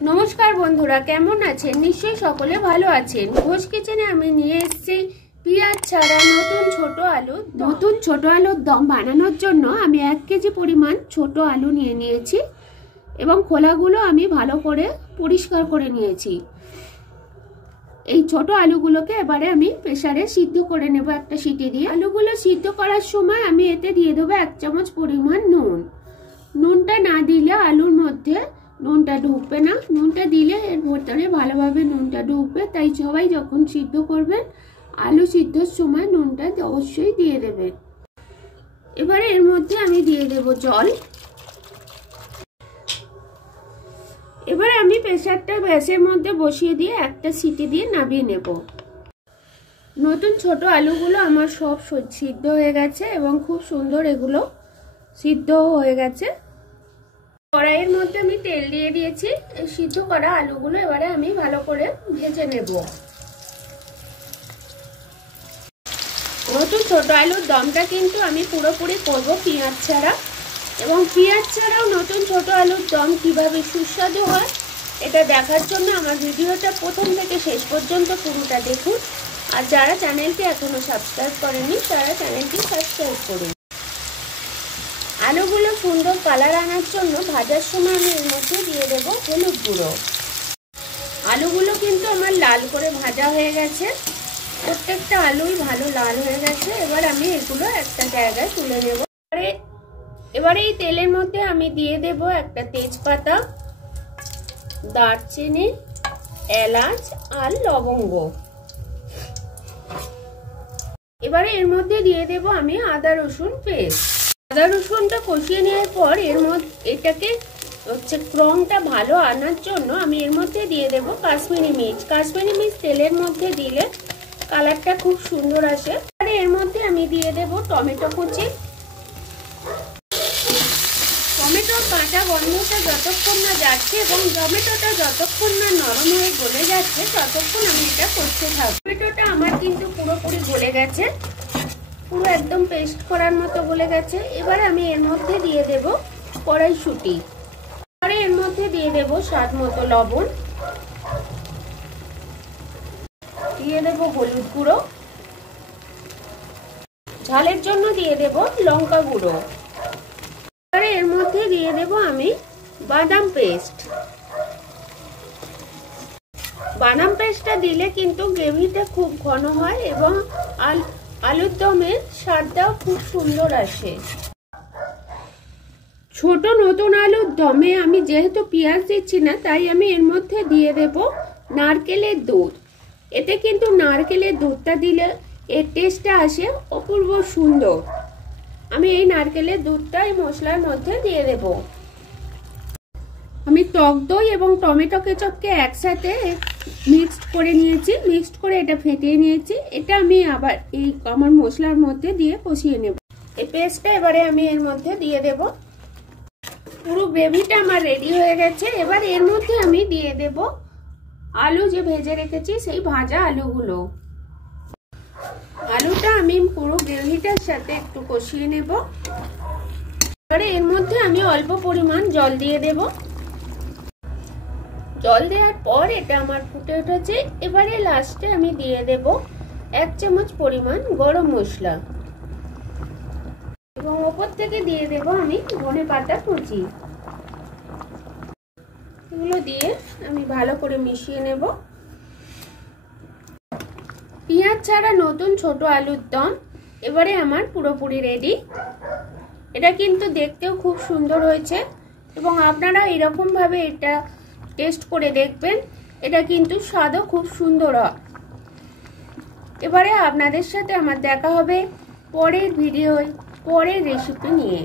নমস্কার বন্ধুরা, কেমন আছেন? নিশ্চয়ই সকলে ভালো আছেন। ঘোষ কিচেনে আমি নিয়ে এসেছি পেঁয়াজ ছাড়া নতুন ছোট আলুর দম বানানোর জন্য আমি 1 কেজি পরিমাণ ছোট আলু নিয়ে নিয়েছি এবং খোলাগুলো আমি ভালো করে পরিষ্কার করে নিয়েছি। এই ছোট আলুগুলোকে এবারে আমি প্রেসারে সিদ্ধ করে নেব একটা সিটি দিয়ে। আলুগুলো সিদ্ধ করার সময় আমি এতে দিয়ে দেবো 1 চামচ পরিমাণ নুন। নুনটা না দিলে আলুর মধ্যে নুনটা ঢুকবে না, নুনটা দিলে এর ভেতরে ভালোভাবে নুনটা ঢুকবে। তাই সবাই যখন সিদ্ধ করবেন আলু সিদ্ধর সময় নুনটা অবশ্যই দিয়ে দেবেন। এবারে এর মধ্যে আমি দিয়ে দেব জল। এবারে আমি প্রেসারটা গ্যাসের মধ্যে বসিয়ে দিয়ে একটা সিটি দিয়ে নামিয়ে নেব। নতুন ছোট আলুগুলো আমার সব সিদ্ধ হয়ে গেছে এবং খুব সুন্দর এগুলো সিদ্ধ হয়ে গেছে। কড়াইয়ের মধ্যে আমি তেল দিয়ে দিয়েছি। এই সিদ্ধ করা আলুগুলো এবারে আমি ভালো করে ভেজে নেব। নতুন ছোট আলুর দমটা কিন্তু আমি পুরোপুরি করব পেঁয়াজ ছাড়া, এবং পেঁয়াজ ছাড়াও নতুন ছোট আলুর দম কিভাবে সুস্বাদু হয় এটা দেখার জন্য আমার ভিডিওটা প্রথম থেকে শেষ পর্যন্ত পুরোটা দেখুন। আর যারা চ্যানেলটি এখনো সাবস্ক্রাইব করেনি তারা চ্যানেলটি সাবস্ক্রাইব করুন। আলুগুলো সুন্দর কালার আনার জন্য ভাজার সময় আমি এর মধ্যে দিয়ে দেব হলুদ গুঁড়ো। আলুগুলো কিন্তু আমার লাল করে ভাজা হয়ে গেছে, প্রত্যেকটা আলুই ভালো লাল হয়ে গেছে। এবার আমি এগুলো একটা জায়গায় তুলে নেব। এবারে এই তেলের মধ্যে আমি দিয়ে দেব একটা তেজপাতা, দারচিনি, এলাচ আর লবঙ্গ। এবারে এর মধ্যে দিয়ে দেব আমি আদা রসুন পেস্ট। আদা রসুনটা কষিয়ে নেওয়ার পর এর মধ্যে এটাকে রংটা ভালো আনার জন্য আমি এর মধ্যে দিয়ে দেব কাশ্মীরি মির্চ। কাশ্মীরি মির্চ তেলের মধ্যে দিলে কালারটা খুব সুন্দর আসে। আর এর মধ্যে আমি দিয়ে দেব টমেটো কুচি। টমেটোর কাঁচা গন্ধটা যতক্ষণ না যাচ্ছে এবং টমেটোটা যতক্ষণ না নরম হয়ে গলে যাচ্ছে ততক্ষণ আমি এটা করতে থাকবো। টমেটোটা আমার কিন্তু পুরোপুরি গলে গেছে, পুরো একদম পেস্ট করার মতো গলে গেছে। এবার আমি এর মধ্যে দিয়ে দেব কড়াইশুঁটি। আর এর মধ্যে দিয়ে দেব স্বাদ মতো লবণ, দিয়ে দেব হলুদ গুঁড়ো, ঝালের জন্য দিয়ে দেব লঙ্কা গুঁড়ো। আর এর মধ্যে দিয়ে দেব আমি বাদাম পেস্ট। বাদাম পেস্টটা দিলে কিন্তু গ্রেভিটা খুব ঘন হয় এবং আলুর দমের স্বাদটাও খুব সুন্দর আসে। ছোট নতুন আলুর দমে আমি যেহেতু পেঁয়াজ দিচ্ছি না তাই আমি এর মধ্যে দিয়ে দেব নারকেলের দুধ। এতে কিন্তু নারকেলের দুধটা দিলে এর টেস্টটা আসে অপূর্ব সুন্দর। আমি এই নারকেলের দুধটা এই মশলার মধ্যে দিয়ে দেব। আমি টক দই এবং টমেটো কেচাপকে একসাথে মিক্সড করে নিয়েছি, মিক্সড করে এটা ফেটিয়ে নিয়েছি। এটা আমি আবার এই আমার মশলার মধ্যে দিয়ে কষিয়ে নেব। এই পেস্টটা এবারে আমি এর মধ্যে দিয়ে দেব। পুরো গ্রেভিটা আমার রেডি হয়ে গেছে। এবার এর মধ্যে আমি দিয়ে দেব আলু যে ভেজে রেখেছি সেই ভাজা আলুগুলো। আলুটা আমি পুরো গ্রেভিটার সাথে একটু কষিয়ে নেব। এবারে এর মধ্যে আমি অল্প পরিমাণ জল দিয়ে দেব। জল দেওয়ার পর এটা আমার ফুটে উঠেছে। এবারে লাস্টে আমি দিয়ে দেব 1 চামচ পরিমাণ গরম মশলা এবং ওপর থেকে দিয়ে দেব আমি ধনেপাতা কুচি। এগুলো দিয়ে আমি ভালো করে মিশিয়ে নেব। পেঁয়াজ ছাড়া নতুন ছোট আলুর দম এবারে আমার পুরোপুরি রেডি। এটা কিন্তু দেখতেও খুব সুন্দর হয়েছে এবং আপনারা এরকম ভাবে এটা টেস্ট করে দেখবেন। এটা কিন্তু স্বাদও খুব সুন্দর হয়। এবারে আপনাদের সাথে আমার দেখা হবে পরের ভিডিওয় পরের রেসিপি নিয়ে।